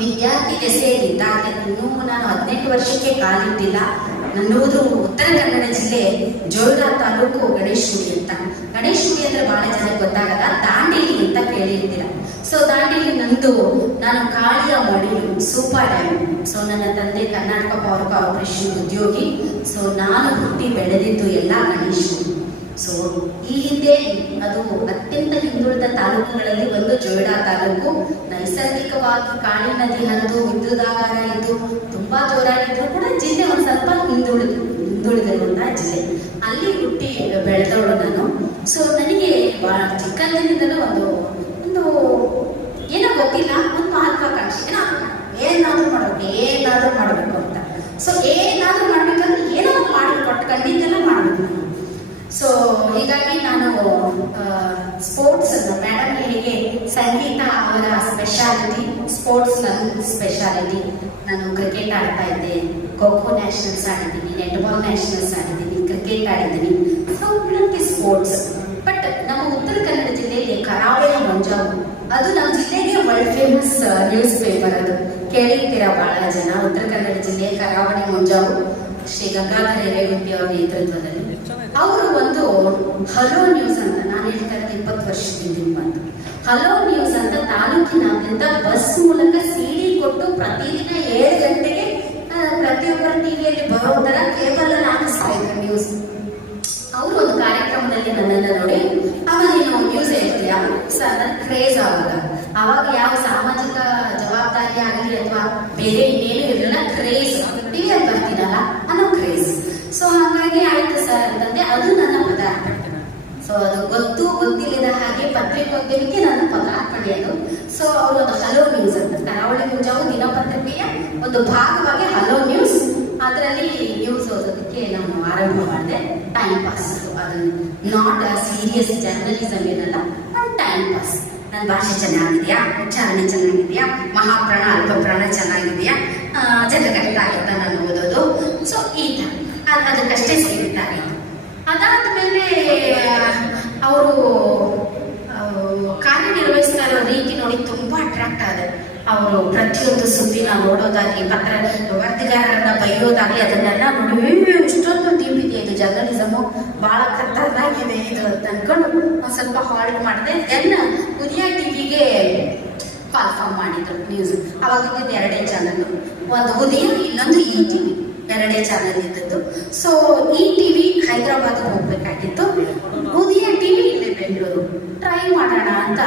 ವಿದ್ಯಾರ್ಥಿ ದೆಸೆಯಲ್ಲಿದ್ದಾಗ ಇನ್ನೂ ನಾನು ಹದಿನೆಂಟು ವರ್ಷಕ್ಕೆ ಕಾಲಿಟ್ಟಿಲ್ಲ ನನ್ನೂರು ಉತ್ತರ ಕನ್ನಡ ಜಿಲ್ಲೆ ಜೋಳ ತಾಲೂಕು ಗಣೇಶುಡಿ ಅಂತ. ಗಣೇಶುಡಿ ಅಂದ್ರೆ ಬಹಳ ಜನ ಗೊತ್ತಾಗಲ್ಲ, ದಾಂಡೇಲಿ ಅಂತ ಕೇಳಿರ್ತೀರ ಸೊ ದಾಂಡೇಲಿ ನಂದು ನಾನು ಕಾಳಿಯ ಮಡಿಲು ಸೂಪರ್ ಡ್ಯಾಮ್. ಸೊ ನನ್ನ ತಂದೆ ಕರ್ನಾಟಕ ಪವರ್ ಕಾರ್ಪೊರೇಷನ್ ಉದ್ಯೋಗಿ. ಸೊ ನಾನು ಹುಟ್ಟಿ ಬೆಳೆದಿದ್ದು ಎಲ್ಲ ಗಣೇಶುಡಿ. ಸೊ ಈ ಹಿಂದೆ ಅದು ಅತ್ಯಂತ ಹಿಂದುಳಿದ ತಾಲೂಕುಗಳಲ್ಲಿ ಒಂದು ಜೋಯಿಡಾ ತಾಲೂಕು. ನೈಸರ್ಗಿಕವಾಗಿ ಕಾಳಿ ನದಿ ಹರಿದು ವಿದ್ಯುದಾಗಾರ ಇದ್ದು ತುಂಬಾ ಜೋರಾಗಿದ್ರು ಕೂಡ ಜಿಲ್ಲೆ ಒಂದು ಸ್ವಲ್ಪ ಹಿಂದುಳಿದು ಹಿಂದುಳಿದಿರುವಂತಹ ಜಿಲ್ಲೆ. ಅಲ್ಲಿ ಹುಟ್ಟಿ ಬೆಳೆದವಳು ನಾನು. ಸೊ ನನಗೆ ಚಿಕ್ಕಂದಿನಿಂದಲೂ ಒಂದು ಒಂದು ಏನೋ ಗೊತ್ತಿಲ್ಲ, ಒಂದು ಮಹತ್ವಾಕಾಂಕ್ಷೆ. ಏನೋ ಏನಾದ್ರೂ ಮಾಡಬೇಕು ಏನಾದ್ರೂ ಮಾಡಬೇಕು ಅಂತ. ಸೊ ಏನಾದ್ರೂ ಮಾಡ್ಬೇಕಂದ್ರೆ ಏನೋ ಒಂದು ಕೊಟ್ಕಂಡಿದ್ದೆಲ್ಲ ಮಾಡ್ಬೇಕು ನಾನು. ಸೊ ಹೀಗಾಗಿ ನಾನು ಸ್ಪೋರ್ಟ್ಸ್ ಮೇಡಮ್ ಹೇಗೆ ಸಂಗೀತ ಸ್ಪೆಷಾಲಿಟಿ ಸ್ಪೋರ್ಟ್ಸ್ ನನ್ನ ಸ್ಪೆಷಾಲಿಟಿ. ನಾನು ಕ್ರಿಕೆಟ್ ಆಡ್ತಾ ಇದ್ದೆ. ಖೋ ಖೋ ನ್ಯಾಷನಲ್ಸ್ ಆಡಿದ್ದೀನಿ, ನೆಟ್ಬಾಲ್ ನ್ಯಾಷನಲ್ಸ್ ಆಡಿದ್ದೀನಿ, ಕ್ರಿಕೆಟ್ ಆಡಿದ್ದೀನಿ. So sports. ಬಟ್ ನಮ್ಮ ಉತ್ತರ ಕನ್ನಡ ಜಿಲ್ಲೆಯಲ್ಲಿ ಕರಾವಳಿ ಮಂಜಾವು ಅದು ನಮ್ಮ ಜಿಲ್ಲೆಗೆ ವರ್ಲ್ಡ್ ಫೇಮಸ್ ನ್ಯೂಸ್ ಪೇಪರ್ ಅದು. ಕೇಳಿರ್ತೀರ ಬಹಳ ಜನ ಉತ್ತರ ಕನ್ನಡ ಜಿಲ್ಲೆಯ ಕರಾವಳಿ ಮಂಜಾವು ಶ್ರೀ ಗಂಗಾಧರ ರೇವತಿ ಅವರ ನೇತೃತ್ವದಲ್ಲಿ. ಅವರು ಒಂದು ಹಲೋ ನ್ಯೂಸ್ ಅಂತ. ನಾನು ಹೇಳ್ತಾ ವರ್ಷದಿಂದ ಬಂತು ಹಲೋ ನ್ಯೂಸ್ ಅಂತ ತಾಲೂಕಿನಾದ್ಯಂತ ಬಸ್ ಮೂಲಕ ಸಿಡಿ ಕೊಟ್ಟು ಪ್ರತಿದಿನ ಏಳು ಗಂಟೆಗೆ ಪ್ರತಿಯೊಬ್ಬರ ಟಿವಿಯಲ್ಲಿ ಬರೋ ತರ ಕೇಬಲ್ ಅಲ್ಲಿ ಹಾಕಿಸ್ತಾ ಇದ್ರು ನ್ಯೂಸ್ ಅವರು ಒಂದು ಕಾರ್ಯಕ್ರಮದಲ್ಲಿ ನನ್ನನ್ನು ನೋಡಿ ಅವಾಗ ನೀನು ನ್ಯೂಸ್ ಹೇಳ್ತೀಯಾ? ಸರ್ ಕ್ರೇಜ್ ಆವಾಗ ಅವಾಗ ಯಾವ ಸಾಮಾಜಿಕ ಜವಾಬ್ದಾರಿ ಆಗಲಿ ಅಥವಾ ಬೇರೆ ಇನ್ನೇನು ಇರಲಿಲ್ಲ ಕ್ರೇಜ್ ಟಿವಿಯಲ್ಲಿ ಬರ್ತೀನಲ್ಲ, ಅನ್ನೋ ಕ್ರೇಜ್ ಸೊ ಹಾಗಾಗಿ ಆಯ್ತು ಸರ್ ಅಂತಂದ್ರೆ ಅದು ನನ್ನ ಸೊ ಅದು ಗೊತ್ತು ಗೊತ್ತಿಲ್ಲದ ಹಾಗೆ ಪತ್ರಿಕೋದ್ಯಮಕ್ಕೆ ನಾನು ಪಗಾರ ಪಡೆಯೋದು ಸೊ ಅವರು ಒಂದು ಹಲೋ ನ್ಯೂಸ್ ಅಂತ ಕರಾವಳಿ ಮುಂಜಾವು ದಿನಪತ್ರಿಕೆಯ ಒಂದು ಭಾಗವಾಗಿ ಹಲೋ ನ್ಯೂಸ್ ಅದರಲ್ಲಿ ನ್ಯೂಸ್ ಓದೋದಕ್ಕೆ ನಾನು ಆರಂಭ ಮಾಡಿದೆ. ಟೈಮ್ ಪಾಸ್ ಅದು ನಾಟ್ ಸೀರಿಯಸ್ ಜರ್ನಲಿಸಮ್ ಏನಲ್ಲ ಒಂದು ಟೈಮ್ ಪಾಸ್ ನನ್ನ ಭಾಷೆ ಚೆನ್ನಾಗಿದೆಯಾ? ಉಚ್ಚಾರಣೆ ಚೆನ್ನಾಗಿದೆಯಾ? ಮಹಾಪ್ರಾಣ, ಅಲ್ಪಪ್ರಾಣ ಚೆನ್ನಾಗಿದೆಯಾ? ಜನ ಜನರಿಗೆ ಅರ್ಥ ಆಗುತ್ತಾ ನಾನು ಓದೋದು. ಸೊ ಈ ಥರ ಅದ್- ಅದಕ್ಕಷ್ಟೇ ಸೀಮಿತ ಅದಾದ್ಮೇಲೆ ಅವರು ಕಾರ್ಯನಿರ್ವಹಿಸ್ತಾ ಇರೋ ರೀತಿ ನೋಡಿ ತುಂಬಾ ಅಟ್ರಾಕ್ಟ್ ಆದ. ಅವರು ಪ್ರತಿಯೊಂದು ಸುದ್ದಿನ ನೋಡೋದಾಗ್ಲಿ ಪತ್ರ ವರದಿಗಾರರನ್ನ ಬೈಯೋದಾಗ್ಲಿ ಅದನ್ನೆಲ್ಲ ನೋಡಿ "ಏ, ಇಷ್ಟೊಂದು ಡೀಪ್ ಇದೆ ಇದು? ಜರ್ನಲಿಸಮು ಬಹಳ ಖತರ್ನಾಗಿದೆ ಇದು ಅಂತ ಅನ್ಕೊಂಡು ಒಂದ್ ಸ್ವಲ್ಪ ಹಾಲ್ಟ್ ಮಾಡಿದೆ. ದೆನ್ ಉದಯ ಟಿವಿಗೆ ಕಾಲ್ಫಾರ್ಮ್ ಮಾಡಿದ್ರು ನ್ಯೂಸ್ ಅವಾಗ ಎರಡೇ ಚಾನಲ್ ಒಂದು ಉದಯ ಇನ್ನೊಂದು ಈ ಟಿವಿ. ಎರಡೇ ಚಾನಲ್ ಇದ್ದದ್ದು. ಸೊ ಈ ಟಿವಿ ಹೈದರಾಬಾದ್ ಹೋಗ್ಬೇಕಾಗಿತ್ತು. ಉದಯ ಟಿವಿ ಇಲ್ಲಿ ಬೆಂಗಳೂರು. ಟ್ರೈ ಮಾಡೋಣ ಅಂತ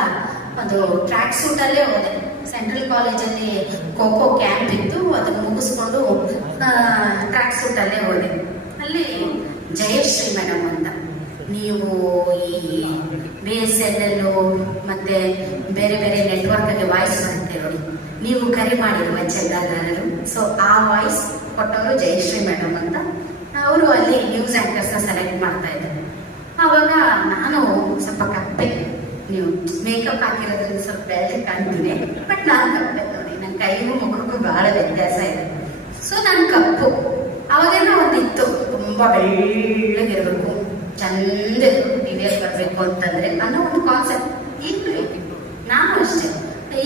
ಒಂದು ಟ್ರ್ಯಾಕ್ ಸೂಟ್ ಅಲ್ಲೇ ಹೋದೆ. ಸೆಂಟ್ರಲ್ ಕಾಲೇಜಲ್ಲಿ ಖೋಖೋ ಕ್ಯಾಂಪ್ ಇತ್ತು. ಅದನ್ನು ಮುಗಿಸ್ಕೊಂಡು ಟ್ರ್ಯಾಕ್ ಸೂಟ್ ಅಲ್ಲೇ ಹೋದೆ. ಅಲ್ಲಿ ಜಯಶ್ರೀ ಮೇಡಮ್ ಅಂತ. ನೀವು ಈ ಬಿ ಎಸ್ ಎನ್ ಎಲ್ ಮತ್ತೆ ಬೇರೆ ಬೇರೆ ನೆಟ್ವರ್ಕಲ್ಲಿ ವಾಯ್ಸ್ ಬರ್ತೀರೋ ನೀವು ಕರೆ ಮಾಡಿರುವ ಚಂದಾದಾರರು ಸೊ ಆ ವಾಯ್ಸ್ ಕೊಟ್ಟವರು ಜಯಶ್ರೀ ಮೇಡಮ್ ಅಂತ. ಅವರು ಅಲ್ಲಿ ನ್ಯೂಸ್ ಆಂಕರ್ಸ್ನ ಸೆಲೆಕ್ಟ್ ಮಾಡ್ತಾ ಇದ್ದಾರೆ ಆವಾಗ ನಾನು ಸ್ವಲ್ಪ ಕಪ್ಪೆ. ನೀವು ಮೇಕಪ್ ಹಾಕಿರೋದ್ರಿಂದ ಸ್ವಲ್ಪ ಬೆಳ್ಳಿ ಕಾಣ್ತೀನಿ ಬಟ್ ನಾನು ಕಪ್ಪೆ ನೋಡಿ ನನ್ನ ಕೈಗೂ ಮುಖಕ್ಕೂ ಬಹಳ ವ್ಯತ್ಯಾಸ ಇದೆ. ಸೊ ನಾನು ಕಪ್ಪು. ಅವಾಗೇನೋ ಒಂದಿತ್ತು. ತುಂಬಾ ಬೆಳ್ಳಗಿರ್ಬೇಕು, ಚಂದ ಇದೇ ಬರಬೇಕು ಅಂತಂದ್ರೆ ಅನ್ನೋ ಒಂದು ಕಾನ್ಸೆಪ್ಟ್ ಇತ್ತು. ನಾನು ಅಷ್ಟೇ.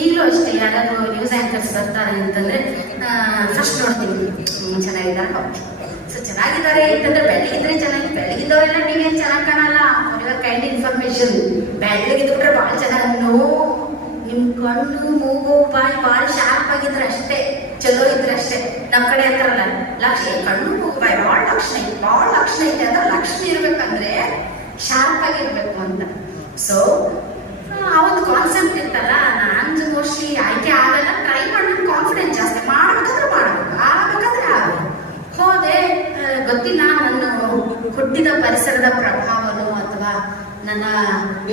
ಈಗಲೂ ಅಷ್ಟೇ ಯಾರಾದ್ರು ನ್ಯೂಸ್ ಆ್ಯಂಕರ್ಸ್ ಬರ್ತಾರೆ ಅಂತಂದ್ರೆ ಫಸ್ಟ್ ನೋಡ್ತೀನಿ. ಚೆನ್ನಾಗಿದ್ದಾರೆ ಸೊ ಚೆನ್ನಾಗಿದ್ದಾರೆ ಅಂತಂದ್ರೆ ಬೆಳಗಿದ್ರೆ ಚೆನ್ನಾಗಿ ಬೆಳಗಿದ್ದವರೆಲ್ಲ ನೀವೇನು ಚೆನ್ನಾಗಿ ಕಾಣಲ್ಲ. ಅವರೆಲ್ಲ ಕೈಂಡ್ ಇನ್ಫಾರ್ಮೇಶನ್ ಬೆಳಗಿದ್ಬಿಟ್ರೆ ಭಾಳ ಚೆನ್ನಾಗಿ ನೋ, ನಿಮ್ ಕಣ್ಣು, ಮೂಗು, ಬಾಯಿ ಭಾಳ ಶಾರ್ಪ್ ಆಗಿದ್ರೆ ಅಷ್ಟೇ. ಚಲೋ ಇದ್ರೆ ಅಷ್ಟೇ. ನಮ್ಮ ಕಡೆ ಅಂತಾರಲ್ಲ ಲಕ್ಷ್ಮಿ ಕಣ್ಣು, ಮೂಗು, ಬಾಯಿ ಭಾಳ ಲಕ್ಷ್ಮಿ ಭಾಳ ಲಕ್ಷ್ಮಿ ಐತೆ. ಅಂದ್ರೆ ಲಕ್ಷ್ಮಿ ಇರ್ಬೇಕಂದ್ರೆ ಶಾರ್ಪ್ ಆಗಿರ್ಬೇಕು ಅಂತ. ಸೊ ಆ ಒಂದು ಕಾನ್ಸೆಪ್ಟ್ ಇರ್ತಲ್ಲ ನಾನು ಮೋಸ್ಟ್ಲಿ ಆಯ್ಕೆ ಆಗಲ್ಲ ಟ್ರೈ ಮಾಡೋಣ ಕಾನ್ಫಿಡೆನ್ಸ್ ಜಾಸ್ತಿ ಮಾಡ್ಬೇಕಾದ್ರೆ ಮಾಡಬೇಕು, ಆಗಬೇಕಾದ್ರೆ ಆಗಬೇಕು. ಹೋದೆ ಗೊತ್ತಿಲ್ಲ ನನ್ನ ಹುಟ್ಟಿದ ಪರಿಸರದ ಪ್ರಭಾವನೋ ಅಥವಾ ನನ್ನ,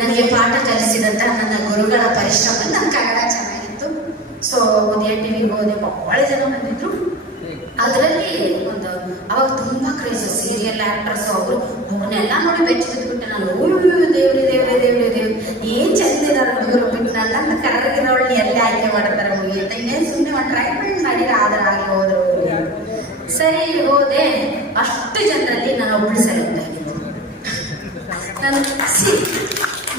ನನಗೆ ಪಾಠ ಕಲಿಸಿದಂತ ನನ್ನ ಗುರುಗಳ ಪರಿಶ್ರಮ ನನ್ನ ಕನ್ನಡ ಚೆನ್ನಾಗಿತ್ತು. ಸೊ ಉದಯ ಟಿವಿ ಹೋದೆ, ಬಹಳ ಜನ ಬಂದಿದ್ರು. ಅದರಲ್ಲಿ ಒಂದು, ಅವಾಗ ತುಂಬಾ ಕ್ರೇಜ್ ಸೀರಿಯಲ್ ಆಕ್ಟರ್ಸ್ ಅವರು ಅವನ್ನೆಲ್ಲ ನೋಡಿ ಬೆಚ್ಚ ಬಿದ್ಬಿಟ್ಟೆ ನಾನು, ಓಯ್ ದೇವ್ರಿ ದೇವ್ರಿ ದೇವ್ರಿ ದೇವ್ರಿ ಏನ್ ಚಂದ ಇದಾರೆ ಹುಡುಗರು ಬಿಟ್ಟು ನನ್ನ ಕರಗಿರೋಳ್ನ ಎಲ್ಲ ಆಯ್ಕೆ ಮಾಡ್ತಾರೆ ಮುಗಿ ಅಂತ ಇನ್ನೇನು ಸುಮ್ಮನೆ ಒಂದು ಟ್ರೈ ಮಾಡಿ ಮಾಡಿದ್ರೆ ಆದ್ರೆ ಆಗಿ ಹೋದ್ರು ಸರಿ, ಹೋದೆ. ಅಷ್ಟು ಜನರಲ್ಲಿ ನಾನು ಒಬ್ಬಳು ಸೆಲೆಕ್ಟ್ ನಾನು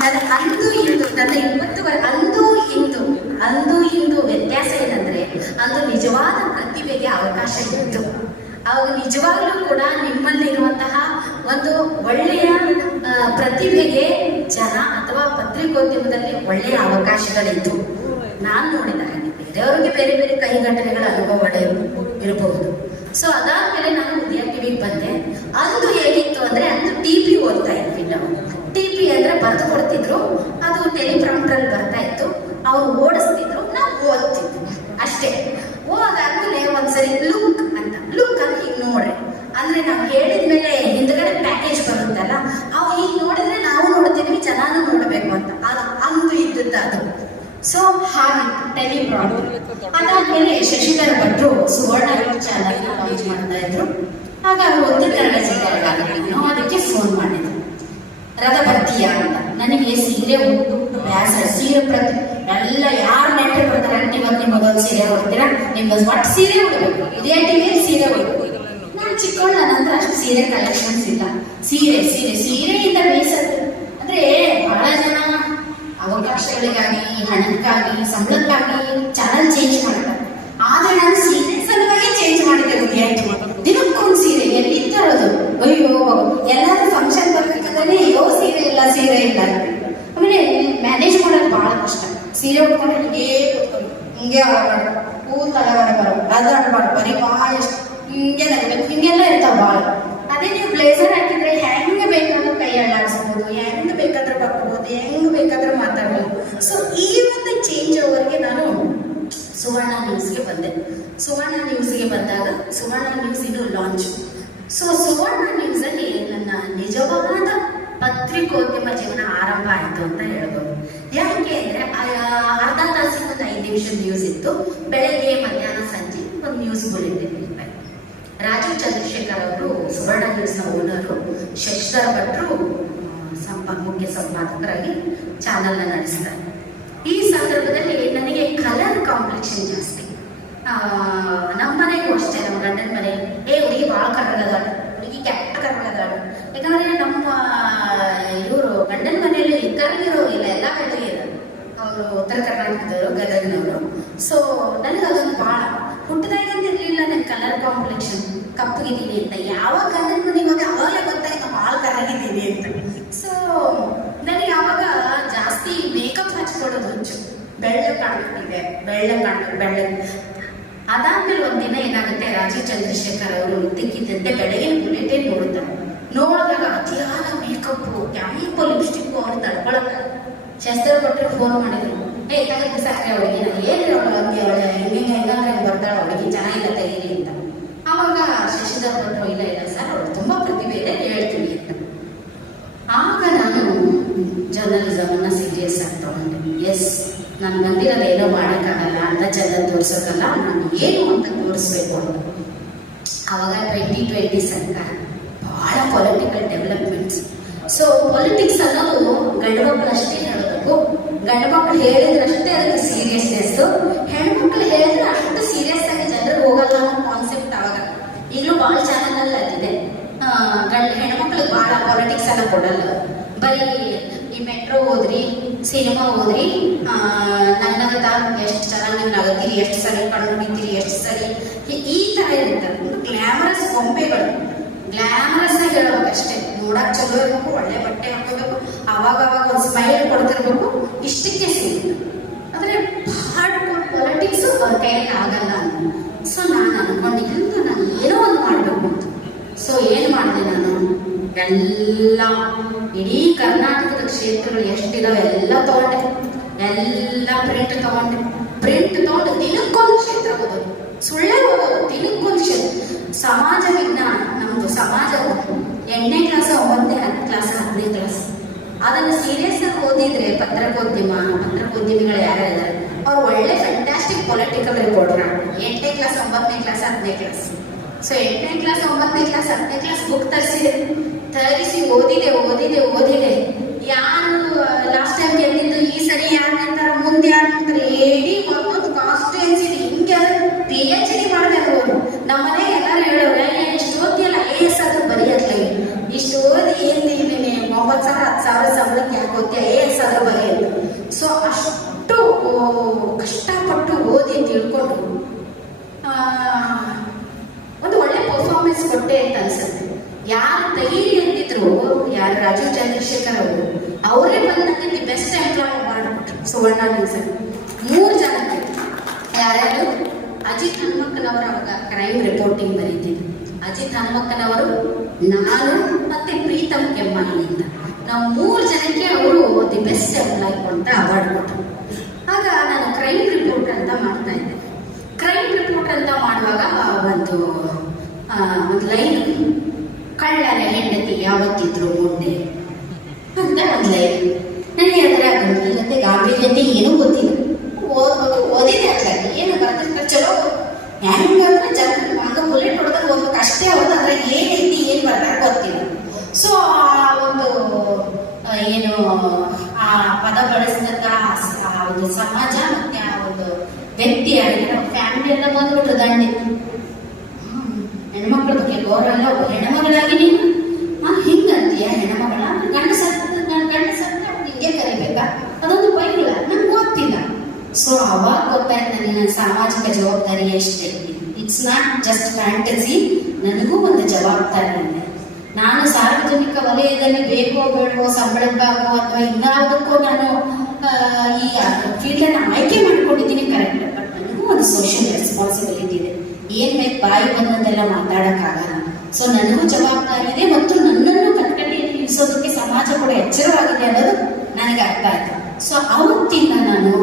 ನನ್ನ ಅಂದು ಇಂದು, ನನ್ನ ಇವತ್ತು ಅಂದು ಇಂದು ಅಂದು ಇಂದು ವ್ಯತ್ಯಾಸ ಏನಂದ್ರೆ, ಅಂದು ನಿಜವಾದ ಪ್ರತಿಭೆಗೆ ಅವಕಾಶ ಇತ್ತು. ಅವು ನಿಜವಾಗ್ಲೂ ಕೂಡ ನಿಮ್ಮಲ್ಲಿರುವಂತಹ ಒಂದು ಒಳ್ಳೆಯ ಪ್ರತಿಭೆಗೆ ಜನ ಅಥವಾ ಪತ್ರಿಕೋದ್ಯಮದಲ್ಲಿ ಒಳ್ಳೆಯ ಅವಕಾಶಗಳಿತ್ತು ನಾನು ನೋಡಿದ ಹಾಗೆ ಬೇರೆಯವರಿಗೆ ಬೇರೆ ಬೇರೆ ಕೈಘಟನೆಗಳ ಅನುಭವ ಇರಬಹುದು ಸೊ ಅದಾದ್ಮೇಲೆ ನಾನು ಉದಯ ಟಿವಿಗೆ ಬಂದೆ. ಅಂದು ಹೇಗಿತ್ತು ಅಂದ್ರೆ ಅಂದು ಟಿ ಪಿ ಓದ್ತಾ ಇದ್ವಿ ನಾವು. ಟಿ ಪಿ ಅಂದ್ರೆ ಬರೆದು ಕೊಡ್ತಿದ್ರು. ಅದು ಟೆಲಿಪ್ರಾಂಪ್ಟರ್ ಬರ್ತಾ ಇತ್ತು. ಅವ್ರು ಓಡಿಸ್ತಿದ್ರು. ನಾವು ಓದ್ತಿದ್ವಿ ಅಷ್ಟೇ. ಓದಾದ್ಮೇಲೆ ಒಂದ್ಸರಿ ಲುಕ್ ಅಂತ. ಲುಕ್ ಅಂತ ಹೀಗೆ ನೋಡ್ರಿ. ಅಂದ್ರೆ ನಾವು ಹೇಳಿದ್ಮೇಲೆ ಹಿಂದ್ಗಡೆ ಪ್ಯಾಕೇಜ್ ಬರುತ್ತಲ್ಲ ಅವು ಹೀಗೆ ನೋಡಿದ್ರೆ ನಾವು ನೋಡ್ತೀವಿ ಚೆನ್ನಾನು ನೋಡಬೇಕು ಅಂತ ಅದು ಅಂದು ಇದ್ದದ್ದು ಅದು ಸೊ ಟೆಲಿಪ್ರಾಂಪ್ಟರ್ ಅದಾದ್ಮೇಲೆ ಶಶಿಧರ್ ಭಟ್ರು ಸುವರ್ಣ ಚಾನಲ್ ಲಾಂಚ್ ಮಾಡ್ತಾ ಇದ್ರು. ಹಾಗಾಗಿ ಒಂದು ತರಗತಿ ನಾವು ಅದಕ್ಕೆ ಫೋನ್ ಮಾಡಿದ್ರು ರಥ ಬರ್ತೀಯ ಅಂತ. ನನಗೆ ಸೀರೆ ಉಟ್ಟು ಬ್ಯಾಸರ ಸೀರೆ ಪ್ರತಿ ಎಲ್ಲ ಯಾರು ನೆಂಟರು ಬರ್ತಾರೆ ಇವತ್ತು ಮಗಳ ಸೀರೆ ಹೊಡ್ತೀರಾ ನಿಮ್ಮ ಒಟ್ಟು ಸೀರೆ ಉಡಬೇಕು. ಇದೇ ಟಿವಿಯಲ್ಲಿ ಸೀರೆ ಉಡಬೇಕು. ನಾನು ಚಿಕ್ಕವಳ ನಂತರ ಅಷ್ಟು ಸೀರೆ ಕಲೆಕ್ಷನ್ಸ್ ಇಲ್ಲ. ಸೀರೆ ಸೀರೆ, ಸೀರೆಯಿಂದ ಬೇಸತ್ತು. ಅಂದ್ರೆ ಬಹಳ ಜನ ಅವಕಾಶಗಳಿಗಾಗಿ ಹಣಕ್ಕಾಗಿ ಸಂಬಳಕ್ಕಾಗಿ ಚಾನಲ್ ಚೇಂಜ್ ಮಾಡ್ತಾರೆ ಆದ್ರೆ ನಾನು ಸೀರೆ ಸಲುವಾಗಿ ಚೇಂಜ್ ಮಾಡಿದ್ದೆ ಉದಯಕ್ಕೆ ದಿನಕ್ಕೊಂದು ಸೀರೆ ಎಲ್ಲಿ ತರೋದು ಅಯ್ಯೋ ಎಲ್ಲಾದ್ರೂ ಫಂಕ್ಷನ್ ಬರ್ಬೇಕಾದ್ರೆ ಅಯ್ಯೋ ಸೀರೆ ಇಲ್ಲ ಸೀರೆ ಇಲ್ಲ ಆಮೇಲೆ ಮ್ಯಾನೇಜ್ ಮಾಡೋದು ಬಹಳ ಕಷ್ಟ ಸೀರೆ ಉಟ್ಕೊಂಡು ಹಿಂಗೇ ಕೂತ್ಕೊಂಡು ಹಿಂಗೆ ಆಡಬಾರ್ದು ಕೂತ್ ಅಡಬಾರ್ದು ಬರೋ ಅದು ಆಡಬಾರ್ದು ಬರೀ ಭಾಳ ಎಷ್ಟು ಹಿಂಗೆ ನಗಬೇಕು ಹಿಂಗೆಲ್ಲ ಇರ್ತಾವ ಭಾಳ ಅದೇ ನೀವು ಬ್ಲೇಸರ್ ಹಾಕಿದ್ರೆ ಹೆಂಗೆ ಬೇಕಾದ್ರೂ ಕೈ ಅಳ್ಳಾಡಿಸ್ಬೋದು ಹೆಂಗ್ ಬೇಕಾದ್ರೂ ಬರ್ಕೋಬೋದು ಹೆಂಗ್ ಬೇಕಾದ್ರೂ ಮಾತಾಡ್ಬೋದು ಸೊ ಈ ಒಂದು ಚೇಂಜ್ ಓವರ್ಗೆ ನಾನು ಸುವರ್ಣ ನ್ಯೂಸ್ಗೆ ಬಂದೆ ಸುವರ್ಣ ನ್ಯೂಸ್ಗೆ ಬಂದಾಗ ಸುವರ್ಣ ನ್ಯೂಸ್ ಇದು ಲಾಂಚ್ ಸೊ ಸುವರ್ಣ ನ್ಯೂಸ್ ಅಲ್ಲಿ ನನ್ನ ನಿಜವಾದ ಪತ್ರಿಕೋದ್ಯಮ ಜೀವನ ಆರಂಭ ಆಯಿತು ಅಂತ ಹೇಳ್ಬೋದು. ಯಾಕೆ ಅಂದ್ರೆ ಅರ್ಧ ತಾಸಿಗೆ ಒಂದು ಐದು ನಿಮಿಷ ನ್ಯೂಸ್ ಇತ್ತು. ಬೆಳಗ್ಗೆ, ಮಧ್ಯಾಹ್ನ, ಸಂಜೆ ಒಂದು ನ್ಯೂಸ್ ಬುಲೆಟಿನ್ ರಾಜೀವ್ ಚಂದ್ರಶೇಖರ್ ಅವರು, ಸುವರ್ಣ ನ್ಯೂಸ್ನ ಓನರು ಶಶಿಧರ್ ಭಟ್ರು ಸಂಪ, ಮುಖ್ಯ ಸಂಪಾದಕರಾಗಿ ಚಾನಲ್ನ ನಡೆಸ್ತಾರೆ. ಈ ಸಂದರ್ಭದಲ್ಲಿ ನನಗೆ ಕಲರ್ ಕಾಂಪ್ಲೆಕ್ಷನ್ ಜಾಸ್ತಿ. ನಮ್ಮ ಮನೆಗೂ ಅಷ್ಟೇ, ನಮ್ಮ ಗಂಡನ ಮನೆ. ಏ, ಹುಡುಗಿ ಭಾಳ ಕರ್ರಗದಾಳ ಹುಡುಗಿ ಕೆಟ್ಟ ಕರ್ರಗದಾಳ ಯಾಕಂದ್ರೆ ನಮ್ಮ, ಇವರು ಗಂಡನ ಮನೆಯಲ್ಲಿ ಕರ್ಗಿರೋ ಇಲ್ಲ, ಎಲ್ಲ ಬೆಳಗ್ಗೆ ಅವರು ಉತ್ತರ ಕರ್ನಾಟಕದವರು, ಗದಗಿನವರು. ಸೊ ನನಗೆ ಅದೊಂದು ಭಾಳ ಹುಟ್ಟದಾಗಿಂದ ಇರಲಿಲ್ಲ ನನ್ನ ಕಲರ್ ಕಾಂಪ್ಲೆಕ್ಷನ್ ಕಪ್ಪಗಿದ್ದೀನಿ ಅಂತ. ಯಾವಾಗ ಗಂಡನ ಮನೆಗೆ ಹೋಗಿ ಅವಾಗಲೇ ಗೊತ್ತಾಯ್ತು ಭಾಳ ಕರಗಿದ್ದೀನಿ ಅಂತ. ಸೊ ನನಗೆ ಯಾವಾಗ ಜಾಸ್ತಿ ಮೇಕಪ್ ಹಚ್ಕೊಳ್ಳೋದು ಹುಚ್ಚು. ಬೆಳ್ಳ ಕಾಣ್ತಿದೆ, ಬೆಳ್ಳ ಕಾಣ್ಬೇಕು ಬೆಳ್ಳ. ಅದಾದ್ಮೇಲೆ ಒಂದಿನ ಏನಾಗುತ್ತೆ, ರಾಜೀವ್ ಚಂದ್ರಶೇಖರ್ ಅವರು ಇದ್ದಕ್ಕಿದ್ದಂತೆ ಬೆಳಗ್ಗೆ ಬುಲೆಟಿನ್ ನೋಡುತ್ತಾರೆ ನೋಡಿದಾಗ ಶಸ್ತ್ರ ಕೊಟ್ಟರೆ ಫೋನ್ ಮಾಡಿದ್ರು. ಏ ತಗದು ಸಾಕ್ರೆ ಅವಳಿಗೆ ನಾನು ಏನು ಅಂತ ಅವಳೆ? ಹಿಂಗೆ ಹೆಂಗಂದ್ರೆ ಬರ್ತಾಳೆ ಅವಳಿಗೆ? ಚೆನ್ನಾಗಿಲ್ಲ ತೆಗೀರಿ ಅಂತ. ಆವಾಗ ಶಶಿಧರ್ ಭಟ್ರು ಇಲ್ಲ ಇಲ್ಲ ಸರ್, ಅವಳು ತುಂಬಾ ಪ್ರತಿಭೆ ಇದೆ ಹೇಳ್ತೀನಿ ಅಂತ. ಆಗ ನಾನು ಜರ್ನಲಿಸಮನ್ನ ಸೀರಿಯಸ್ ಆಗಿ ತಗೊಂಡೆ. ಎಸ್ ನಾನು ಬಂದಿರೋದು ಏನೋ ಮಾಡೋಕ್ಕಾಗಲ್ಲ, ಅಂತ ಚೆನ್ನಾಗಿ ತೋರಿಸೋಕ್ಕಲ್ಲ ನಾನು ಏನು ಅಂತ ತೋರಿಸ್ಬೇಕು ಅಂತ. ಆವಾಗ ಟ್ವೆಂಟಿ ಟ್ವೆಂಟಿ ಸರ್ಕಾರ ಭಾಳ ಪೊಲಿಟಿಕಲ್ ಡೆವಲಪ್ಮೆಂಟ್ಸ್ ಸೊ ಪೊಲಿಟಿಕ್ಸ್ ಅನ್ನೋದು ಗಂಡು ಮಕ್ಕಳು ಅಷ್ಟೇ ಹೇಳಬೇಕು ಗಂಡು ಮಕ್ಕಳು ಹೇಳಿದ್ರಷ್ಟೇ ಅದಕ್ಕೆ ಸೀರಿಯಸ್ನೆಸ್ ಹೆಣ್ಮಕ್ಳು ಹೇಳಿದ್ರೆ ಅಷ್ಟು ಸೀರಿಯಸ್ ಆಗಿ ಜನರು ಹೋಗಲ್ಲ ಅನ್ನೋ ಕಾನ್ಸೆಪ್ಟ್ ಅವಾಗ ಈಗಲೂ ಭಾಳ ಚಾನಲ್ ಅದಿದೆ ಗಂಡು, ಹೆಣ್ಮಕ್ಳಿಗೆ ಭಾಳ ಪಾಲಿಟಿಕ್ಸ್ ಎಲ್ಲ ಕೊಡಲ್ಲ. ಬರೀ ಈ ಮೆಟ್ರೋ ಹೋದ್ರಿ ಸಿನಿಮಾ ಹೋದ್ರಿ ನನ್ನಗದ ಎಷ್ಟು ಚೆನ್ನಾಗಿ ನೀವು ಎಷ್ಟು ಸರಿ ಕಣ್ಣು ನಿಂತೀರಿ ಎಷ್ಟು ಸರಿ ಈ- ತರ ಥರ ಇರ್ತಾರೆ ಗ್ಲಾಮರಸ್ ಗೊಂಬೆಗಳು. ಗ್ಲಾಮರಸ್ ಆಗಿ ಹೇಳ್ಬೇಕಷ್ಟೇ. ನೋಡಕ್ ಚಲೋ ಇರ್ಬೇಕು, ಒಳ್ಳೆ ಬಟ್ಟೆ ಹಾಕೋಬೇಕು ಅವಾಗ ಅವಾಗ ಒಂದು ಸ್ಮೈಲ್ ಕೊಡ್ತಿರ್ಬೇಕು, ಇಷ್ಟಕ್ಕೆ ಸಿಗುತ್ತೆ. ಆದ್ರೆ ಹಾರ್ಡ್ ಪೊಲಿಟಿಕ್ಸ್ ಅವ್ರ ಕೈಯಲ್ಲಿ ಆಗಲ್ಲ ಸೊ ನಾನು ಅನ್ಕೊಂಡಿದ್ದಂತ ನಾನು ಏನೋ ಒಂದು ಮಾಡಬೇಕು ಸೊ ಏನು ಮಾಡಿದೆ ನಾನು? ಎಲ್ಲ, ಇಡೀ ಕರ್ನಾಟಕದ ಕ್ಷೇತ್ರಗಳು ಎಷ್ಟಿದಾವೆ ಎಲ್ಲ ತಗೊಂಡೆ. ಎಲ್ಲ ಪ್ರಿಂಟ್ ತಗೊಂಡೆ. ಪ್ರಿಂಟ್ ತಗೊಂಡು ದಿನಕ್ಕೊಂದು ಕ್ಷೇತ್ರ ಓದೋದು. ಸುಳ್ಳೆ ಓದೋದು, ದಿನಕ್ಕೊಂದು ಕ್ಷೇತ್ರ. ಸಮಾಜ ವಿಜ್ಞಾನ, ನಮ್ದು ಸಮಾಜ ಎಂಟನೇ ಕ್ಲಾಸ್ ಒಂಬತ್ತನೇ ಹತ್ತು ಕ್ಲಾಸ್ ಹತ್ತನೇ ಕ್ಲಾಸ್ ಅದನ್ನು ಸೀರಿಯಸ್ ಆಗಿ ಓದಿದ್ರೆ ಪತ್ರಕೋದ್ಯಮ, ಪತ್ರಕೋದ್ಯಮಿಗಳು ಯಾರ್ಯಾರಿದ್ದಾರೆ ಅವ್ರು ಒಳ್ಳೆ ಫ್ಯಾಂಟಾಸ್ಟಿಕ್ ಪೊಲಿಟಿಕಲ್ ರಿಪೋರ್ಟರ್ ಎಂಟನೇ ಕ್ಲಾಸ್ ಒಂಬತ್ತನೇ ಕ್ಲಾಸ್ ಹತ್ತನೇ ಕ್ಲಾಸ್ ಸೊ ಎಂಟನೇ ಕ್ಲಾಸ್ ಒಂಬತ್ತನೇ ಕ್ಲಾಸ್ ಹತ್ತನೇ ಕ್ಲಾಸ್ ಬುಕ್ ತರಿಸಿದೆ. ತರಿಸಿ ಓದಿದೆ ಓದಿದೆ ಓದಿದೆ. ಯಾರು ಲಾಸ್ಟ್ ಟೈಮ್ ಗೆದ್ದಿದ್ದು ಈ ಸರಿ ಯಾರು ನಿಂತಾರ ಮುಂದೆ ಯಾರು ನಿಂತಾರೆ ಏಡಿ ಒಂದೊಂದು ಕಾನ್ಸ್ಟಿಟ್ಯೂನ್ಸಿ ಹಿಂಗೆ ಪಿ ಎಚ್ ಡಿ ಮಾಡಿದೆ ಅವರು ನಮ್ಮನೆ ಎಲ್ಲರೂ ಹೇಳೋರೆ ಓದಕ್ಕೆ ಯಾಕೆ ಬರೀ ಸೊ ಅಷ್ಟು ಕಷ್ಟಪಟ್ಟು ಓದಿ ತಿಳ್ಕೊಂಡು ಒಂದು ಒಳ್ಳೆ ಪರ್ಫಾರ್ಮೆನ್ಸ್ ಕೊಟ್ಟೆ ಅಂತ ಅನ್ಸುತ್ತೆ. ಯಾರು ಧೈರ್ಯ ಎಂದಿದ್ರು ಯಾರು ರಾಜೀವ್ ಚಂದ್ರಶೇಖರ್ ಅವರು, ಅವರೇ ಬಂದು the best employee award Suvarna sir ಮೂರು ಜನಕ್ಕೆ ಯಾರ್ಯಾರು? ಅಜಿತ್ ಹನುಮಕ್ಕನವರು ಅವಾಗ ಕ್ರೈಮ್ ರಿಪೋರ್ಟಿಂಗ್ ಬರೀತಿದ್ರು ಅಜಿತ್ ಹನುಮಕ್ಕನವರು ನಾನು ಮತ್ತೆ ಪ್ರೀತಮ್ ಕೆಮ್ಮನಿ ಅಂತ ನಾವು ಮೂರು ಜನಕ್ಕೆ ಅವರು ದಿ ಬೆಸ್ಟ್ ಎಂಪ್ಲಾಯ್ ಅಂತ ಅವಾರ್ಡ್ ಕೊಟ್ಟರು ಆಗ ನಾನು ಕ್ರೈಮ್ ರಿಪೋರ್ಟ್ ಅಂತ ಮಾಡ್ತಾ ಇದ್ದೆ. ಕ್ರೈಮ್ ರಿಪೋರ್ಟ್ ಅಂತ ಮಾಡುವಾಗ ಒಂದು ಒಂದು ಲೈನ್ ಕಳ್ಳರ ಹೆಂಡತಿ ಯಾವತ್ತಿದ್ರು ಮುಂದೆ ಅಂತ ಒಂದು ಲೈನ್ ನನಗೆ ಅದರ ಗಂಭೀರತೆ, ಗಾಂಭೀರ್ಯತೆ ಏನೂ ಗೊತ್ತಿಲ್ಲ. ಓದ್ಬೋದು ಓದಿದೆ ಅದ್ರಲ್ಲಿ. ಏನು ಬರ್ತಿರ್ತಾರೆ ಚಲೋ ಹೆಂಗಂದ್ರೆ ಜನ ಬುಲೆಟ್ ಹೊಡೆದಾಗ ಓದ್ಬೇಕು ಅಷ್ಟೇ ಹೌದು ಅದ್ರಾಗ ಏನೈತಿ ಏನು ಬರ್ತಾರೆ ಗೊತ್ತಿಲ್ಲ ಸೊ ಆ ಒಂದು ಆ, ಏನು ಆ ಪದ ಬಳಸಿದಂತ ಆ ಒಂದು ಸಮಾಜ ಮತ್ತೆ ಆ ಒಂದು ವ್ಯಕ್ತಿ ಫ್ಯಾಮಿಲಿ ಎಲ್ಲ ಬಂದ್ಬಿಟ್ರು ದಂಡಿ ಹೆಣ್ಮಕ್ಳ ಬಗ್ಗೆ ಗೌರವ ಇಲ್ಲ ಹೆಣ್ಮಗಳಾಗಿ ನೀನು. ಹಿಂಗಂತೀಯ ಹೆಣ್ಮಗಳ? ಗಂಡ ಸತ್ತ ಗಂಡ ಸತ್ತ ಹಿಂಗೆ ಕರಿಬೇಕಾ? ಅದೊಂದು ಬೈಗುಳ, ನಂಗೆ ಗೊತ್ತಿಲ್ಲ. ಸೊ ಅವಾಗ ಗೊತ್ತಾಯ್ತು ನನ್ನ ಸಾಮಾಜಿಕ ಜವಾಬ್ದಾರಿ ಎಷ್ಟೇ ಇಟ್ಸ್ ನಾಟ್ ಜಸ್ಟ್ ಫ್ಯಾಂಟಸಿ ನನಗೂ ಒಂದು ಜವಾಬ್ದಾರಿ ಇದೆ. ನಾನು ಸಾರ್ವಜನಿಕ ವಲಯದಲ್ಲಿ ಬೇಕೋ ಬೇಡವೋ, ಸಂಬಳಕ್ಕಾಗೋ ಅಥವಾ ಇನ್ನಾವುದಕ್ಕೋ ನಾನು ಈ ಫೀಲ್ಡನ್ನು ಆಯ್ಕೆ ಮಾಡ್ಕೊಂಡಿದ್ದೀನಿ ಕರೆಕ್ಟ್ ಬಟ್ ನನಗೂ ಒಂದು ಸೋಷಿಯಲ್ ರೆಸ್ಪಾನ್ಸಿಬಿಲಿಟಿ ಇದೆ. ಏನ್ ಬೇಕು ಬಾಯಿ ಬಂದಂತೆಲ್ಲ ಮಾತಾಡೋಕ್ಕಾಗಲ್ಲ. ಸೊ ನನಗೂ ಜವಾಬ್ದಾರಿ ಇದೆ ಮತ್ತು ನನ್ನನ್ನು ಕಟ್ಕಟ್ಟೆಯಲ್ಲಿ ನಿಲ್ಲಿಸೋದಕ್ಕೆ ಸಮಾಜ ಕೂಡ ಎಚ್ಚರವಾಗಿದೆ ಅನ್ನೋದು ನನಗೆ ಅರ್ಥ ಆಯ್ತು. ಸೊ ಅವತ್ತಿಂದ ನಾನು,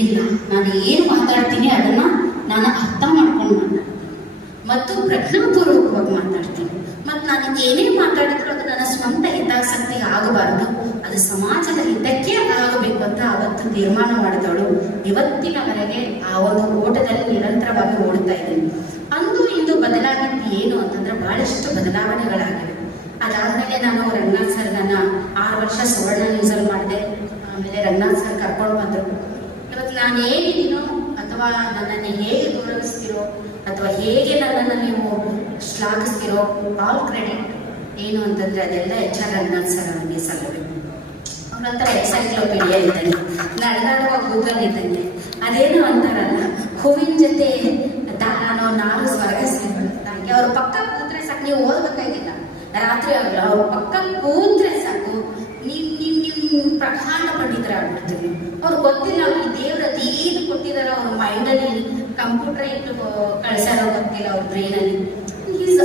ಇಲ್ಲ, ನಾನು ಏನು ಮಾತಾಡ್ತೀನಿ ಅದನ್ನು ನಾನು ಅರ್ಥ ಮಾಡ್ಕೊಂಡು ಮಾತಾಡ್ತೀನಿ. ಮತ್ತು ಪ್ರಜ್ಞಾಪೂರ್ವಕವಾಗಿ ಮಾತಾಡ್ತೀನಿ. ಮತ್ತು ನಾನು ಏನೇ ಮಾತಾಡಿದ್ರು ಅದು ನನ್ನ ಸ್ವಂತ ಹಿತಾಸಕ್ತಿ ಆಗಬಾರದು. ಅದು ಸಮಾಜದ ಹಿತಕ್ಕೆ ಆಗಬೇಕು ಅಂತ ಅವತ್ತು ತೀರ್ಮಾನ ಮಾಡಿದವಳು. ಇವತ್ತಿನವರೆಗೆ ಆ ಒಂದು ಓಟದಲ್ಲಿ ನಿರಂತರವಾಗಿ ಓಡ್ತಾ ಇದ್ದೀನಿ. ಅಂದು ಇಂದು ಬದಲಾಗಿದ್ದು ಏನು ಅಂತಂದ್ರೆ ಬಹಳಷ್ಟು ಬದಲಾವಣೆಗಳಾಗಿವೆ. ಅದಾದ್ಮೇಲೆ ನಾನು ರಂಗನಾಥ್ ಸರ್ ನನ್ನ ಆರು ವರ್ಷ ಸುವರ್ಣ ನ್ಯೂಸಲ್ಲಿ ಮಾಡಿದೆ. ಆಮೇಲೆ ರಂಗನಾಥ್ ಸರ್ ಕರ್ಕೊಂಡು ಬಂದರು. ಇವತ್ತು ನಾನು ಹೇಗಿದ್ದೀನೋ ಅಥವಾ ನನ್ನನ್ನು ಹೇಗೆ ಗೌರವಿಸ್ತೀರೋ ಅಥವಾ ಹೇಗೆ ನನ್ನನ್ನು ನೀವು ಶ್ಲಾಘಿಸ್ತೀರೋ ಆಲ್ ಕ್ರೆಡಿಟ್ ಏನು ಅಂತಂದ್ರೆ ಅದೆಲ್ಲ ಎಚ್ ಆರ್ ರಂಗನಾಥ್ ಸರ್ ಅವನಿಗೆ ಸಲ್ಲಬೇಕು ಅವ್ರ ಹತ್ರ ಎನ್ಸೈಕ್ಲೋಪೀಡಿಯಾ ಇದ್ದಂಗೆ ನಡೆದಾಡುವ ಗೂಗಲ್ ಇದ್ದಂಗೆ. ಅದೇನು ಅಂತಾರಲ್ಲ, ಹೂವಿನ ಜೊತೆ ದಾನೋ ನಾರು ಸ್ವರ್ಗ ಸಿಗ್ಬಿಡುತ್ತೆ ಅವ್ರ ಪಕ್ಕ ಕೂತ್ರೆ ಸಾಕು, ನೀವು ಓದ್ಬೇಕಾಗಿಲ್ಲ. ರಾತ್ರಿ ಆಗಲ್ಲ ಅವ್ರ ಪಕ್ಕ ಕೂತ್ರೆ ಸಾಕು. ನೀವು ನೀವು ನೀವು ಪ್ರಧಾನ ಪಂಡಿತರಾಗ್ಬಿಡ್ತೀವಿ ಅವ್ರು ಗೊತ್ತಿಲ್ಲ, ಅವ್ರಿಗೆ ದೇವ್ರ ಏನು ಕೊಟ್ಟಿದಾರ ಅವ್ರ ಮೈಂಡಲ್ಲಿ ಕಂಪ್ಯೂಟರ್ ಇಟ್ಟು ಕಳ್ಸಾರೋ ಗೊತ್ತಿಲ್ಲ, ಅವ್ರ ಬ್ರೈನಲ್ಲಿ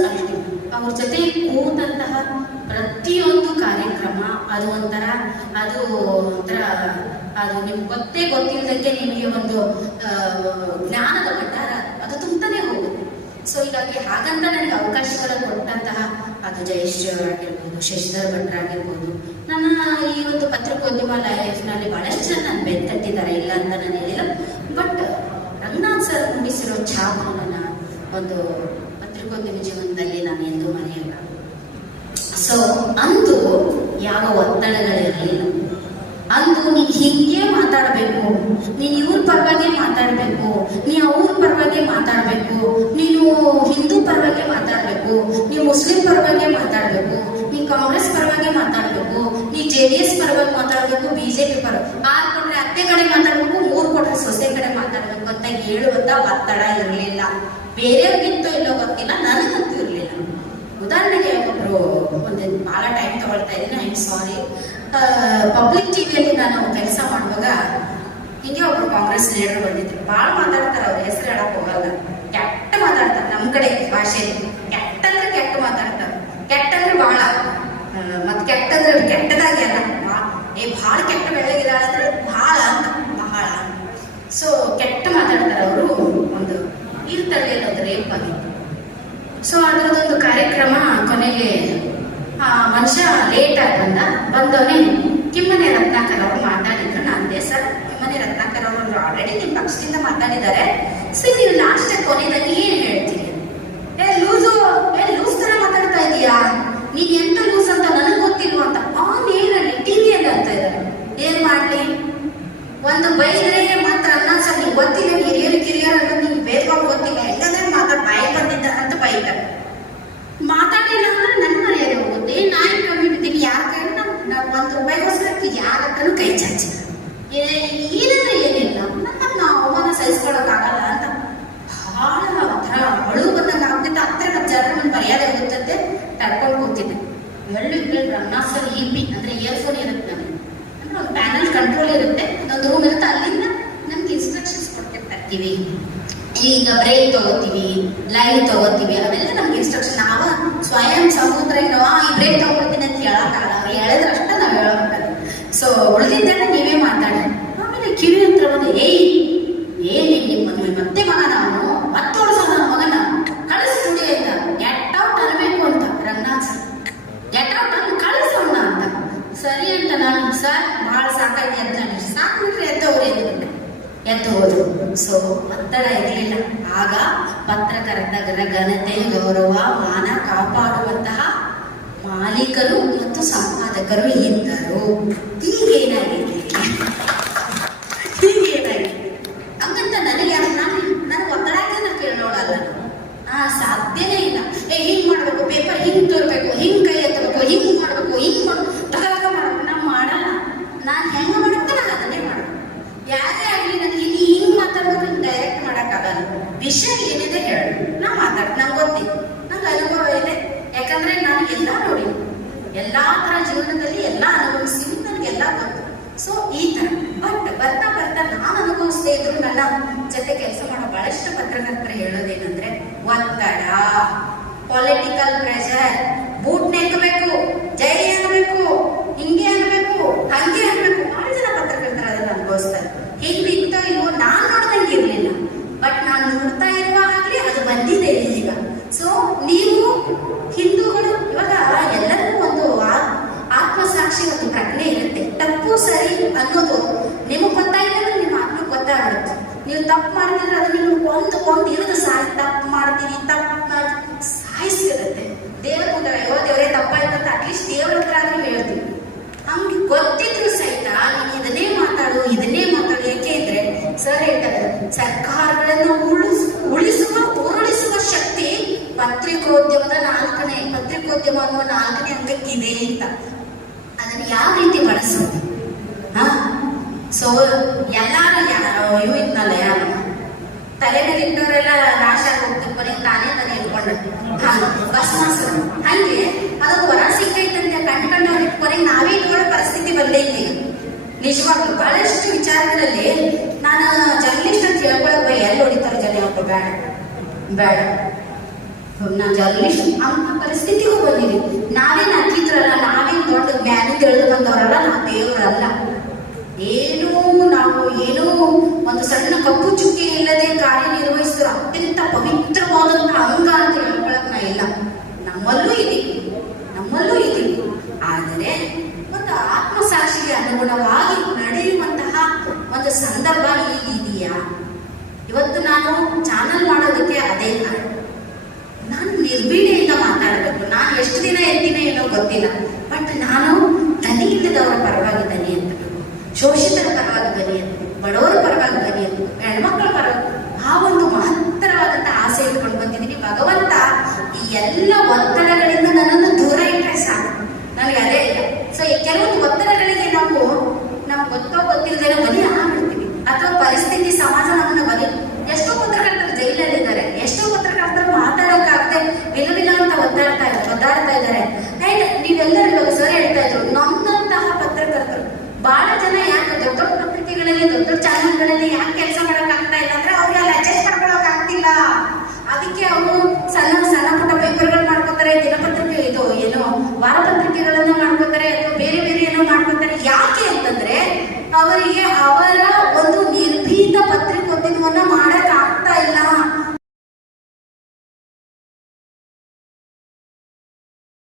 ಅಲ್ಟಿಮೇಟ್ ಅವ್ರ ಜೊತೆ ಕೂತಂತಹ ಪ್ರತಿಯೊಂದು ಕಾರ್ಯಕ್ರಮ, ಅದು ಒಂಥರ ಅದು ಒಂಥರ, ಅದು ನಿಮ್ಗೆ ಗೊತ್ತೇ ಗೊತ್ತಿಲ್ಲದಂಗೆ ನಿಮಗೆ ಒಂದು ಜ್ಞಾನದ ಭಂಡಾರ ಅದು ತುಂಬ್ತಾನೆ ಹೋಗುತ್ತೆ. ಸೊ ಹೀಗಾಗಿ ಹಾಗಂತ ನನಗೆ ಅವಕಾಶಗಳನ್ನು ಕೊಟ್ಟಂತಹ ಅದು ಜಯಶ್ರೀ ಅವರಾಗಿರ್ಬೋದು ಶಶಿಧರ್ ಭಟ್ರಾಗಿರ್ಬೋದು ನನ್ನ ಈ ಒಂದು ಪತ್ರಿಕೋದ್ಯಮ ಲೈಫ್ನಲ್ಲಿ ಬಹಳಷ್ಟು ಜನ ನನ್ನ ಬೆತ್ತಟ್ಟಿದ್ದಾರೆ ಇಲ್ಲ ಅಂತ ನಾನು ಹೇಳಿಲ್ಲ. ಬಟ್ ರಂಗನಾಥ್ ಸರ್ ಮೂಡಿಸಿರೋ ಛಾಪು ಒಂದು ಪತ್ರಿಕೋದ್ಯಮ ಜೀವನದಲ್ಲಿ ನಾನು ಎಂದು ಮರೆಯಲ್ಲ. ಸೊ ಅಂದು ಯಾವ ಒತ್ತಡಗಳಿರಲಿಲ್ಲ. ಅಂದು ನೀನು ಹಿಂಗೆ ಮಾತಾಡಬೇಕು. ನೀನು ಇವ್ರ ಪರವಾಗಿ ಮಾತಾಡಬೇಕು. ನೀ ಅವ್ರ ಪರವಾಗಿ ಮಾತಾಡಬೇಕು. ನೀನು ಹಿಂದೂ ಪರವಾಗಿ ಮಾತಾಡಬೇಕು. ನೀ ಮುಸ್ಲಿಂ ಪರವಾಗಿ ಮಾತಾಡಬೇಕು. ನೀ ಕಾಂಗ್ರೆಸ್ ಪರವಾಗಿ ಮಾತಾಡಬೇಕು. ನೀ ಜೆ ಡಿ ಎಸ್ ಪರವಾಗಿ ಮಾತಾಡಬೇಕು ಬಿಜೆಪಿ ಪರ. ಆರು ಕೊಟ್ರೆ ಅತ್ತೆ ಕಡೆ ಮಾತಾಡ್ಬೇಕು, ಮೂರು ಕೊಟ್ರೆ ಸೊಸೆ ಕಡೆ ಮಾತಾಡ್ಬೇಕು ಅಂತ ಹೇಳುವಂತ ಒತ್ತಡ ಇರಲಿಲ್ಲ. ಬೇರೆಯವ್ರಿಗಿಂತೂ ಇಲ್ಲೋ ಗೊತ್ತಿಲ್ಲ, ನನಗಂತೂ ಇರಲಿಲ್ಲ. ಉದಾಹರಣೆಗೆ ಒಬ್ಬರು ಒಂದು ಭಾಳ ಟೈಮ್ ತಗೊಳ್ತಾ ಇದ್ದೀನಿ ಐ ಆಮ್ ಸಾರಿ ಪಬ್ಲಿಕ್ ಟಿವಿಯಲ್ಲಿ ನಾನು ಕೆಲಸ ಮಾಡುವಾಗ ಹಿಂಗೆ ಒಬ್ರು ಕಾಂಗ್ರೆಸ್ ಲೀಡರ್ ಬಂದಿದ್ರು. ಭಾಳ ಮಾತಾಡ್ತಾರೆ ಅವ್ರ, ಹೆಸರು ಹೇಳಕ್ ಹೋಗಲ್ಲ. ಕೆಟ್ಟ ಮಾತಾಡ್ತಾರೆ ನಮ್ಮ ಕಡೆ ಭಾಷೆಯಲ್ಲಿ. ಕೆಟ್ಟ ಅಂದ್ರೆ ಕೆಟ್ಟ ಮಾತಾಡ್ತಾರೆ. ಕೆಟ್ಟ ಅಂದ್ರೆ ಬಹಳ ಮತ್ತೆ ಕೆಟ್ಟ ಅಂದ್ರೆ ಕೆಟ್ಟದಾಗಿ ಅಲ್ಲ. ಏ, ಭಾಳ ಕೆಟ್ಟ ಬೆಳಗಿಲ್ಲ ಅಂದ್ರೆ ಬಹಳ ಅಂತ ಬಹಳ ಸೊ ಕೆಟ್ಟ ಮಾತಾಡ್ತಾರೆ ಅವರು ಒಂದು ಇರ್ತಳ್ಳಿ ಅನ್ನೋದು ರೇಪ್ ಆಗಿತ್ತು. ಸೊ ಅದರದೊಂದು ಕಾರ್ಯಕ್ರಮ ಕೊನೆಗೆ ಮನುಷ್ಯ ಲೇಟ್ ಆಗಿ ಬಂದ ಬಂದವನೇ ಕಿಮ್ಮನೆ ರತ್ನಾಕರ್ ಅವರು ಮಾತಾಡಿದ್ರು. ನಾನು ಸರ್, ಕಿಮ್ಮನೆ ರತ್ನಾಕರ್ ಅವರು ಆಲ್ರೆಡಿ ನಿಮ್ಮ ಪಕ್ಷದಿಂದ ಮಾತಾಡಿದ್ದಾರೆ. ಸೊ ನೀವು ಲಾಸ್ಟ್ ಕೊನೆಯಲ್ಲಿ ಏನು ಹೇಳ್ತೀರಿ? ಏ, ಲೂಸು, ಏ, ಲೂಸ್ ತರ ಮಾತಾಡ್ತಾ ಇದೀಯಾ? ನೀನ್ ಎಂತ ಲೂಸ್ ಅಂತ ನನಗೆ ಗೊತ್ತಿಲ್ವ ಅಂತ ಆನ್ ಏನಲ್ಲಿ ಟಿವಿಯಲ್ಲಿ ಅಂತ ಇದ್ದಾರೆ. ಏನ್ ಮಾಡ್ಲಿ? ಒಂದು ಬೈದ್ರೆ ಮಾತ್ರ ಅನ್ನ ಸರ್ ನಿಂಗೆ ಗೊತ್ತಿಲ್ಲ ಹಿರಿಯರು ಕಿರಿಯರು ಅನ್ನೋದು ನಿಂಗೆ ಬೇರ್ಕೊಂಡು ಗೊತ್ತಿಲ್ಲ ಹೆಂಗಂದ್ರೆ ಮಾತಾಡ್ ಬಾಯಿ ಬಂದಿದ್ದ ಅಂತ ಬೈತ ಬಿದ್ದೀನಿ ಯಾರ ಒಂದು ಕೈ ಚಾಚಿಲ್ಲ ಏನಂದ್ರೆ ಏನಿಲ್ಲ. ನಮ್ಮ ನಾವು ಅವಮಾನ ಸಹಿಸ್ಕೊಳಕ್ಕಾಗಲ್ಲ ಅಂತ. ಬಹಳ ಒಂಥರ ಅಳು ಬಂದಂಗೆ ಆಗ್ತಿತ್ತು ಹತ್ತಿರ ನಮ್ಮ ಜನ ನನ್ನ ಮರ್ಯಾದೆ ಹೋಗುತ್ತಂತೆ ತಡ್ಕೊಂಡು ಕೂತಿದ್ದೆ. ಎಳ್ಳು ರನ್ನಾಸರ್ ಇ ಪಿ ಅಂದ್ರೆ ಇಯರ್ಫೋನ್ ಇರುತ್ತೆ ನನಗೆ ಅಂದ್ರೆ ಒಂದು ಪ್ಯಾನಲ್ ಕಂಟ್ರೋಲ್ ಇರುತ್ತೆ. ಒಂದೊಂದು ರೂಮ್ ಇರುತ್ತೆ. ಅಲ್ಲಿಂದ ನಮ್ಗೆ ಇನ್ಸ್ಟ್ರಕ್ಷನ್ಸ್ ಕೊಡ್ತಿರ್ತಾರೆ ತರ್ತೀವಿ. ಈಗ ಬ್ರೇಕ್ ತಗೋತೀವಿ ಲೈನ್ ತಗೋತೀವಿ. ಅವೆಲ್ಲ ನಮ್ಗೆ ಇನ್ಸ್ಟ್ರಕ್ಷನ್ ನಾವ ಸ್ವಯಂ ಸಮುದ್ರ ಏನೋ ಈ ಬ್ರೇಕ್ ತಗೋತೀನಿ ಅಂತ ಹೇಳಕ್ಕಾಗಲ್ಲ. ಅವ್ರು ಹೇಳಿದ್ರಷ್ಟೇ ನಾವು ಹೇಳೋಕ್ಕಾಗಲ್ಲ ಸೊ ಉಳಿದಿದ್ದನ್ನು ನೀವೇ ಮಾತಾಡಿ. ಆಮೇಲೆ ಕಿವಿ ಬಂದು, ಏಯ್ ಏನಿ ನಿಮ್ಮ ಮದುವೆ ಮತ್ತೆ ಮಗ ನಾನು ಮತ್ತೆ ವರ್ಷ ನನ್ನ ಮಗನ? ಕಳಿಸ್ ಸ್ಟುಡಿಯೋಯಿಂದ ಗೆಟ್ ಔಟ್ ಅನ್ಬೇಕು ಅಂತ, ರಂಗನಾಥ್ ಸರ್. ಗೆಟ್ ಔಟ್ ಅನ್ನು ಕಳಿಸೋಣ ಅಂತ. ಸರಿ ಅಂತ ನಾನು, ಸರ್ ಬಹಳ ಸಾಕಾಗಿ ಅಂತ ನಾನು. ಸಾಕು ಬಿಟ್ರೆ ಎದ್ದವ್ರು ಎದ್ದು ಎದ್ದು ಹೋದ್ರು. ಸೊ ಒತ್ತಡ ಇರಲಿಲ್ಲ. ಆಗ ಪತ್ರಕರ್ತ ಘನತೆ ಗೌರವ, ಮಾನ ಕಾಪಾಡುವಂತಹ ಮಾಲೀಕರು ಮತ್ತು ಸಂಪಾದಕರು ಇದ್ದರು. ಈಗೇನಾಗಿದೆ ಈಗೇನಾಗಿದೆ ಹಂಗಂತ ನನಗೆ ನಾನು ನಾನು ಕೇಳೋಳಲ್ಲ ಆ, ಸಾಧ್ಯನೇ ಇಲ್ಲ. ಏ, ಹಿಂಗ್ ಮಾಡ್ಬೇಕು ಪೇಪರ್ ಹಿಂಗ್ ತೋರ್ಬೇಕು, ಹಿಂಗ್ ಕೈ ಎತ್ತಬೇಕು, ಹಿಂಗ್ ಮಾಡ್ಬೇಕು ಹಿಂಗ್ ಮಾಡ್ಬೇಕು ತಗ ಮಾಡ್ಬೇಕು. ನಾವು ಮಾಡಲ್ಲ. ನಾನು ಹೆಂಗ ಮಾಡುತ್ತೆ ನಾನು ಅದನ್ನೇ ಮಾಡ್ಬೇಕು. ಯಾರೇ ಆಗಲಿ ನನಗೆ ಇಲ್ಲಿ ಹಿಂಗ್ ಮಾತಾಡ್ಬೇಕು ಡೈರೆಕ್ಟ್ ಮಾಡಕ್ಕಾಗಲ್ಲ. ವಿಷಯ ಏನಿದೆ ಹೇಳು. ನಾ ಮಾತಾಡ್ ನಂಗೆ ಗೊತ್ತಿ ನಂಗೆ ಅನುಭವ ಇದೆ ಯಾಕಂದ್ರೆ ನಾನು ಎಲ್ಲ ನೋಡಿ, ಎಲ್ಲಾ ತರ ಜೀವನದಲ್ಲಿ ಎಲ್ಲ ಅನುಭವಿಸ್ತೀನಿ ನನಗೆಲ್ಲ ಗೊತ್ತು. ಸೊ ಈ ತರ. ಬಟ್ ಬರ್ತಾ ಬರ್ತಾ ನಾನು ಅನುಭವಿಸದೇ ಇದ್ರು ನನ್ನ ಜೊತೆ ಕೆಲಸ ಮಾಡೋ ಬಹಳಷ್ಟು ಪತ್ರಕರ್ತರು ಹೇಳೋದೇನಂದ್ರೆ, ಒತ್ತಡ ಪೊಲಿಟಿಕಲ್ ಪ್ರೆಷರ್ ಬೂಟ್ ನೆಕ್ಕಬೇಕು ಜೈ ಅನ್ಬೇಕು ಹಿಂಗೆ ಅನ್ಬೇಕು ಹಂಗೆ ಅನ್ಬೇಕು ಬಹಳ ಜನ ಪತ್ರಕರ್ತರ ಅದನ್ನ ಅನುಭವಿಸ್ತಾರೆ ಹಿಂಗಿತ್ತೋ ಇವೋ ನಾನ್ ನೋಡ್ದಂಗೆ ಇರ್ಲಿಲ್ಲ. ಬಟ್ ನಾನು ನೋಡ್ತಾ ಹಾಗೆ ಅದು ಬಂದಿದೆ ಈಗ. ಸೊ ನೀವು ಹಿಂದೂಗಳು ಇವಾಗ ಎಲ್ಲರಿಗೂ ಒಂದು ಆ- ಆತ್ಮಸಾಕ್ಷಿ ಒಂದು ಪ್ರಜ್ಞೆ ಇರುತ್ತೆ ತಪ್ಪು ಸರಿ ಅನ್ನೋದು ನಿಮಗೆ ಗೊತ್ತಾಗಿಲ್ಲ ಅಂದ್ರೆ ನಿಮ್ಮ ಆತ್ಮ ಗೊತ್ತಾಗುತ್ತೆ ನೀವು ತಪ್ಪು ಮಾಡ್ತಿದ್ರೆ ಅದು ನಿಮ್ಗೆ ಒಂದು ಒಂದು ಇರೋದು ಸಾಯ್ ತಪ್ಪು ಮಾಡ್ತೀವಿ ತಪ್ಪು ಸಾಯಿಸ್ತಿರುತ್ತೆ ದೇವ್ರ ಮುಂದೆ ಅಯ್ಯೋ, ದೇವರೇ ತಪ್ಪಾಯ್ತು ಅಂತ ಅಟ್ಲೀಸ್ಟ್ ದೇವ್ರ ಹತ್ರ ಆದ್ರೂ ಹೇಳ್ತೀವಿ ನಮ್ಗೆ ಗೊತ್ತಿದ್ರು ಸಹಿತ ನೀನು ಇದನ್ನೇ ಮಾತಾಡು ಇದನ್ನೇ ಮಾತಾಡು. ಯಾಕೆ ಅಂದ್ರೆ ಸರ್ ಹೇಳ್ತಾರೆ, ಸರ್ಕಾರಗಳನ್ನು ಉಳಿಸ್, ಉಳಿಸುವ, ಉರುಳಿಸುವ ಶಕ್ತಿ ಪತ್ರಿಕೋದ್ಯಮದ ನಾಲ್ಕನೇ, ಪತ್ರಿಕೋದ್ಯಮ ಅನ್ನುವ ನಾಲ್ಕನೇ ಅಂಗಕ್ಕಿದೆ ಅಂತ. ಅದನ್ನ ಯಾವ ರೀತಿ ಬಳಸೋದು? ಹಾ? ಸೊ ಎಲ್ಲಾರು ಯಾರು ಇವು ಇದ್ನಲ್ಲ ಯಾರು ತಲೆ ಮೇಲೆ ಇಟ್ಟವರೆಲ್ಲ ನಾಶ ಹೋಗ್ತಿದ್ ಕೊನೆಗೆ ತಾನೇ ತಾನೇ ಇಟ್ಕೊಂಡ ಭಸ್ಮಾಸುರ. ಹಂಗೆ ಅದೊಂದು ವರ ಸಿಕ್ಕೈತಂತೆ ಕಂಡ್ಕೊಂಡವ್ರು ಕೊನೆಗೆ ನಾವೇ ಇಟ್ಕೊಳ್ಳೋ ಪರಿಸ್ಥಿತಿ ಬಂದೈತಿ ನಿಜವಾಗ್ಲು ಬಹಳಷ್ಟು ವಿಚಾರಗಳಲ್ಲಿ ನಾನು ಜರ್ನಲಿಸ್ಟ್ ಅಂತ ಹೇಳ್ಕೊಳಕ್ ಎಲ್ಲಿ ಹೊಡಿತಾರೆ ಜನ ಯಾಕೋ ಬೇಡ. ಬೇಡ. ನಾನು ಜರ್ನಲಿಸ್ಟ್ ಅಂತ ಪರಿಸ್ಥಿತಿಗೂ ಬಂದಿದೆ ನಾವೇನು ಅತಿಥರಲ್ಲ ನಾವೇನು ದೊಡ್ಡ ಜ್ಞಾನ ತಿಳಿದು ಬಂದವರಲ್ಲ, ನಾವು ದೇವರಲ್ಲ. ಏನೂ ನಾವು ಏನೋ ಒಂದು ಸಣ್ಣ ಕಪ್ಪು ಚುಕ್ಕಿ ಇಲ್ಲದೆ ಕಾರ್ಯನಿರ್ವಹಿಸಿದ್ರು ಅತ್ಯಂತ ಪವಿತ್ರವಾದಂತಹ ಅಂಗ ಅಂತ ಹೇಳ್ಕೊಳಕ್ನ ಇಲ್ಲ. ನಮ್ಮಲ್ಲೂ ಇದೆ. ನಮ್ಮಲ್ಲೂ ಇದೆ. ಆದರೆ ಒಂದು ಆತ್ಮಸಾಕ್ಷಿಗೆ ಅನುಗುಣವಾಗಿ ನಡೆಯುವಂತಹ ಒಂದು ಸಂದರ್ಭ ಈಗಿದೆಯಾ ಇವತ್ತು ನಾನು ಚಾನಲ್ ಮಾಡೋದಕ್ಕೆ ಅದೇ ಕಾರಣ.